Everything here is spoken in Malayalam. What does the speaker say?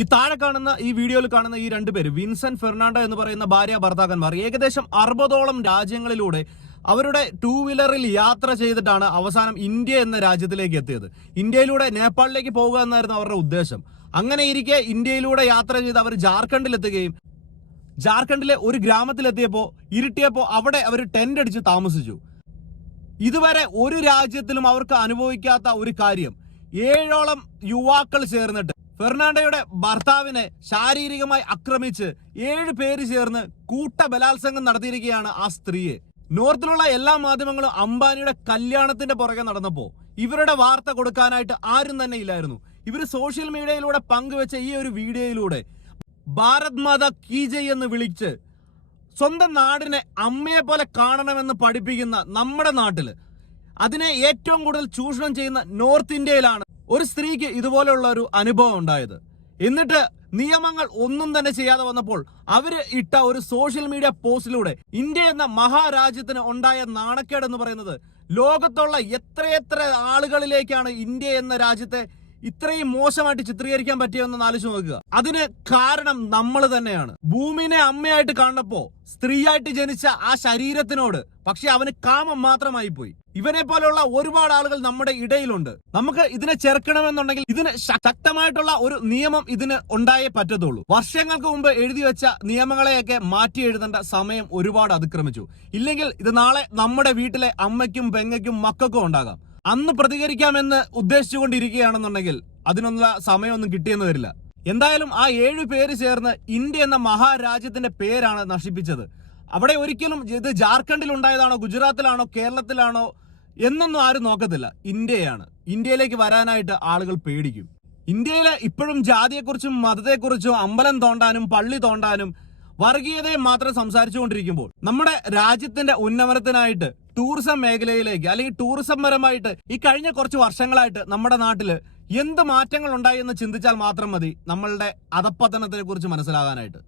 ഈ താഴെ കാണുന്ന ഈ വീഡിയോയിൽ കാണുന്ന ഈ രണ്ടുപേര് വിൻസെന്റ് ഫെർണാണ്ടോ എന്ന് പറയുന്ന ഭാര്യ ഭർത്താക്കന്മാർ ഏകദേശം അറുപതോളം രാജ്യങ്ങളിലൂടെ അവരുടെ ടൂ വീലറിൽ യാത്ര ചെയ്തിട്ടാണ് അവസാനം ഇന്ത്യ എന്ന രാജ്യത്തിലേക്ക് എത്തിയത്. ഇന്ത്യയിലൂടെ നേപ്പാളിലേക്ക് പോകുക എന്നായിരുന്നു അവരുടെ ഉദ്ദേശം. അങ്ങനെ ഇരിക്കെ ഇന്ത്യയിലൂടെ യാത്ര ചെയ്ത് അവർ ജാർഖണ്ഡിലെത്തുകയും ജാർഖണ്ഡിലെ ഒരു ഗ്രാമത്തിലെത്തിയപ്പോ ഇരുട്ടിയപ്പോ അവിടെ അവർ ടെന്റ് അടിച്ച് താമസിച്ചു. ഇതുവരെ ഒരു രാജ്യത്തിലും അവർക്ക് അനുഭവിക്കാത്ത ഒരു കാര്യം ഏഴോളം യുവാക്കൾ ചേർന്നിട്ട് ഫെർണാണ്ടോയുടെ ഭർത്താവിനെ ശാരീരികമായി ആക്രമിച്ച് ഏഴ് പേര് ചേർന്ന് കൂട്ട ബലാത്സംഗം നടത്തിയിരിക്കുകയാണ് ആ സ്ത്രീയെ. നോർത്തിലുള്ള എല്ലാ മാധ്യമങ്ങളും അംബാനിയുടെ കല്യാണത്തിന്റെ പുറകെ നടന്നപ്പോ ഇവരുടെ വാർത്ത കൊടുക്കാനായിട്ട് ആരും തന്നെ ഇല്ലായിരുന്നു. ഇവർ സോഷ്യൽ മീഡിയയിലൂടെ പങ്കുവെച്ച ഈ ഒരു വീഡിയോയിലൂടെ ഭാരത് മാത കീജയ് എന്ന് വിളിച്ച് സ്വന്തം നാടിനെ അമ്മയെ പോലെ കാണണമെന്ന് പഠിപ്പിക്കുന്ന നമ്മുടെ നാട്ടിൽ അതിനെ ഏറ്റവും കൂടുതൽ ചൂഷണം ചെയ്യുന്ന നോർത്ത് ഇന്ത്യയിലാണ് ഒരു സ്ത്രീക്ക് ഇതുപോലെയുള്ള ഒരു അനുഭവം ഉണ്ടായത്. എന്നിട്ട് നിയമങ്ങൾ ഒന്നും തന്നെ ചെയ്യാതെ വന്നപ്പോൾ അവർ ഇട്ട ഒരു സോഷ്യൽ മീഡിയ പോസ്റ്റിലൂടെ ഇന്ത്യ എന്ന മഹാരാജ്യത്തിന് ഉണ്ടായ നാണക്കേട് എന്ന് പറയുന്നത് ലോകത്തുള്ള എത്രയെത്ര ആളുകളിലേക്കാണ് ഇന്ത്യ എന്ന രാജ്യത്തെ ഇത്രയും മോശമായിട്ട് ചിത്രീകരിക്കാൻ പറ്റിയെന്ന് ആലോചിച്ച് നോക്കുക. അതിന് കാരണം നമ്മൾ തന്നെയാണ്. ഭൂമിനെ അമ്മയായിട്ട് കാണുന്നപ്പോ സ്ത്രീയായിട്ട് ജനിച്ച ആ ശരീരത്തിനോട് പക്ഷെ അവന് കാമം മാത്രമായി പോയി. ഇവനെ പോലെയുള്ള ഒരുപാട് ആളുകൾ നമ്മുടെ ഇടയിലുണ്ട്. നമുക്ക് ഇതിനെ ചെറുക്കണമെന്നുണ്ടെങ്കിൽ ഇതിന് ശക്തമായിട്ടുള്ള ഒരു നിയമം ഇതിന് ഉണ്ടായേ പറ്റത്തുള്ളൂ. വർഷങ്ങൾക്ക് മുമ്പ് എഴുതി വെച്ച നിയമങ്ങളെയൊക്കെ മാറ്റി എഴുതേണ്ട സമയം ഒരുപാട് അതിക്രമിച്ചു. ഇല്ലെങ്കിൽ ഇത് നാളെ നമ്മുടെ വീട്ടിലെ അമ്മയ്ക്കും പെങ്ങയ്ക്കും മക്കൾക്കും ഉണ്ടാകാം. അന്ന് പ്രതികരിക്കാമെന്ന് ഉദ്ദേശിച്ചുകൊണ്ടിരിക്കുകയാണെന്നുണ്ടെങ്കിൽ അതിനുള്ള സമയമൊന്നും കിട്ടിയെന്ന് വരില്ല. എന്തായാലും ആ ഏഴു പേര് ചേർന്ന് ഇന്ത്യ എന്ന മഹാരാജ്യത്തിന്റെ പേരാണ് നശിപ്പിച്ചത്. അവിടെ ഒരിക്കലും ഇത് ജാർഖണ്ഡിൽ ഉണ്ടായതാണോ ഗുജറാത്തിലാണോ കേരളത്തിലാണോ എന്നൊന്നും ആരും നോക്കത്തില്ല. ഇന്ത്യയാണ്. ഇന്ത്യയിലേക്ക് വരാനായിട്ട് ആളുകൾ പേടിക്കും. ഇന്ത്യയിലെ ഇപ്പോഴും ജാതിയെക്കുറിച്ചും മതത്തെക്കുറിച്ചും അമ്പലം തോണ്ടാനും പള്ളി തോണ്ടാനും വർഗീയതയും മാത്രം സംസാരിച്ചുകൊണ്ടിരിക്കുമ്പോൾ നമ്മുടെ രാജ്യത്തിന്റെ ഉന്നമനത്തിനായിട്ട് ടൂറിസം മേഖലയിലേക്ക് അല്ലെങ്കിൽ ടൂറിസം പരമായിട്ട് ഈ കഴിഞ്ഞ കുറച്ച് വർഷങ്ങളായിട്ട് നമ്മുടെ നാട്ടിൽ എന്ത് മാറ്റങ്ങൾ ഉണ്ടായി എന്ന് ചിന്തിച്ചാൽ മാത്രം മതി നമ്മളുടെ അധപ്പതനത്തിനെ കുറിച്ച് മനസ്സിലാകാനായിട്ട്.